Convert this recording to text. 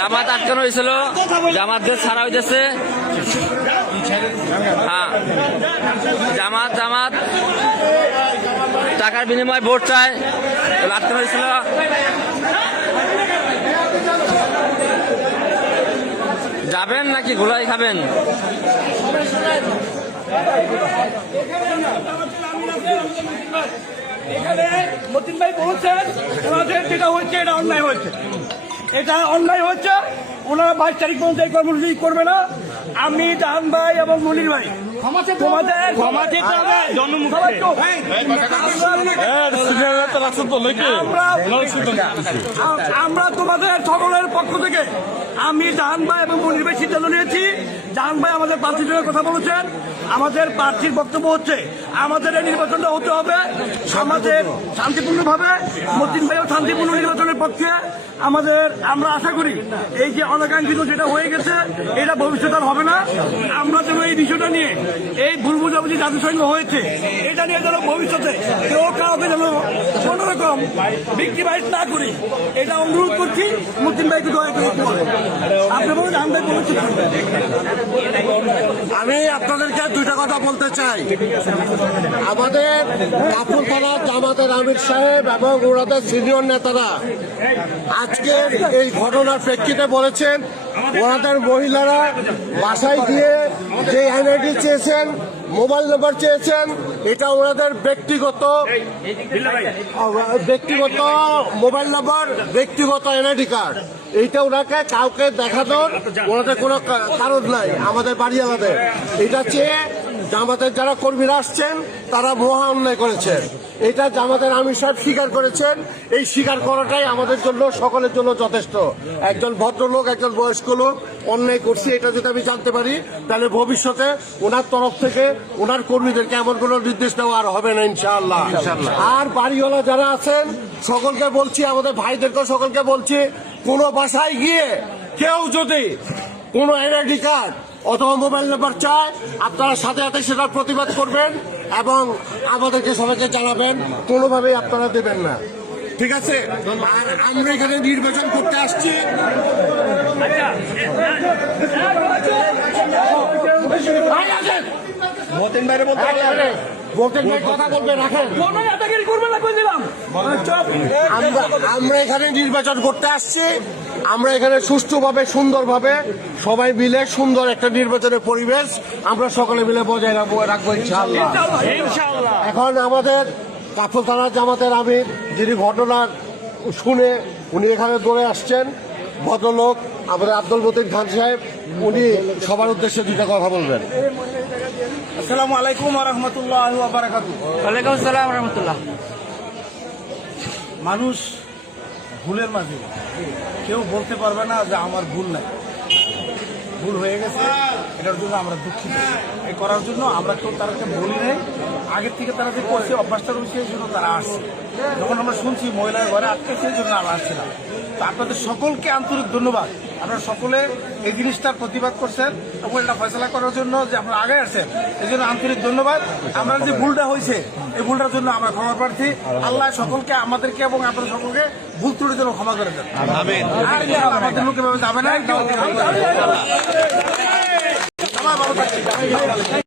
জামাত আটকানো হয়েছিল, জামাতদের ছাড়া হইতেছে। জামাত টাকার বিনিময়ে ভোট চায়, আটকানো হয়েছিল। যাবেন নাকি গোলাই খাবেন? এখানে মতিন ভাই বলছেন ওনাদের যেটা হচ্ছে এটা অন্যায় হচ্ছে, এটা অন্যায় হচ্ছে। ওনারা 22 তারিখ পর্যন্ত এই কর্মসূচি করবে না। আমি জাহান ভাই এবং মনির ভাই আমরা তোমাদের সকলের পক্ষ থেকে আমি জাহান ভাই এবং মনির ভাই সিদ্ধান্ত নিয়েছি। জাহান ভাই আমাদের প্রার্থীর সঙ্গে কথা বলেছেন। আমাদের প্রার্থীর বক্তব্য হচ্ছে আমাদের এই নির্বাচনটা হতে হবে আমাদের শান্তিপূর্ণভাবে। মতিন ভাইও শান্তিপূর্ণ নির্বাচনের পক্ষে। আমরা আশা করি এই যে অনাকাঙ্ক্ষিত যেটা হয়ে গেছে এটা ভবিষ্যতে আর হবে না। আমরা যেন এই বিষয়টা নিয়ে এই ভুল বুঝাবুঝি জাতির সঙ্গে হয়েছে এটা নিয়ে যেন ভবিষ্যতে কেউ কাউকে যেন কোন রকম ভিক্টিমাইজ না করি এটা অনুরোধ করছি। মতিন ভাইকে দয়া করে আপনি বলুন। জাহান ভাই বলেছেন। আমি আপনাদেরকে দুইটা কথা বলতে চাই। আমাদের কাপুর থানার জামাতের আমির সাহেব এবং ওনাদের সিনিয়র নেতারা আজকের এই ঘটনার প্রেক্ষিতে বলেছেন ওনাদের মহিলারা বাসায় গিয়ে যে এনআইডি চেয়েছেন, মোবাইল নাম্বার চেয়েছেন, এটা ওনাদের ব্যক্তিগত মোবাইল নাম্বার, ব্যক্তিগত এনআইডি কার্ড। এইটা ওনাকে কাউকে দেখানোর ওনাদের কোনো কারণ নাই। আমাদের বাড়িওয়ালাদের এটা চেয়ে জামাতের যারা কর্মীরা আসছেন তারা মহা অন্যায় করেছেন। এটা জামাতের আমির সাহেব স্বীকার করেছেন। এই স্বীকার করাটাই আমাদের জন্য সকলের জন্য যথেষ্ট। একজন ভদ্রলোক, একজন বয়স্ক লোক অন্যায় করছে এটা যদি আমি জানতে পারি তাহলে ভবিষ্যতে ওনার তরফ থেকে ওনার কর্মীদেরকে এমন কোনো নির্দেশ দেওয়া আর হবে না ইনশাআল্লাহ। আর বাড়িওয়ালা যারা আছেন সকলকে বলছি, আমাদের ভাইদেরকে সকলকে বলছি, কোনো বাসায় গিয়ে কেউ যদি কোনো এনআইডি কার্ড অথবা মোবাইল নাম্বার চায় আপনারা সাথে সাথে সেটার প্রতিবাদ করবেন এবং আমাদেরকে সবাইকে জানাবেন। কোনোভাবেই আপনারা দেবেন না, ঠিক আছে? আর আমরা এখানে নির্বাচন করতে আসছি। কথা বলবেন, রাখেন। আমরা এখানে নির্বাচন করতে আসছি। আমরা এখানে সুষ্ঠুভাবে সুন্দরভাবে সবাই মিলে সুন্দর একটা নির্বাচনের পরিবেশ আমরা সকলে মিলে বজায় রাখবো ইনশাআল্লাহ। এখন আমাদের কাপুর থানার জামাতের আমির যিনি ঘটনার শুনে উনি এখানে দৌড়ে আসছেন, ভদ্রলোক আমাদের আব্দুল মতিন খান সাহেব, উনি সবার উদ্দেশ্যে দুইটা কথা বলবেন। আসসালামু আলাইকুম ওয়া রাহমাতুল্লাহি ওয়া বারাকাতুহু। ওয়ালাইকুম আসসালাম ওয়া রাহমাতুল্লাহ। মানুষ ভুলের মাঝে কেউ বলতে পারবে না যে আমার ভুল নাই। ভুল হয়ে গেছে, এটার জন্য আমরা দুঃখিত। এই করার জন্য আমরা কেউ তাদেরকে বলি নাই। আগের থেকে তারা যে করছে অভ্যাসটা রয়েছে সেই জন্য তারা আসছে। যখন আমরা শুনছি মহিলার ঘরে আটকে সেই জন্য আমরা আসছিলাম। তো আপনাদের সকলকে আন্তরিক ধন্যবাদ। আপনারা সকলে এই জিনিসটার প্রতিবাদ করছেন এবং এটা ফয়সলা করার জন্য যে আপনারা আগে আসছেন এই জন্য আন্তরিক ধন্যবাদ। আমরা যে ভুলটা হয়েছে এই ভুলটার জন্য আমরা ক্ষমা প্রার্থী। আল্লাহ সকলকে আমাদেরকে এবং আপনাদের সকলকে ভুল ত্রুটির জন্য ক্ষমা করে দেন। আর আমাদের লোক এভাবে যাবে না।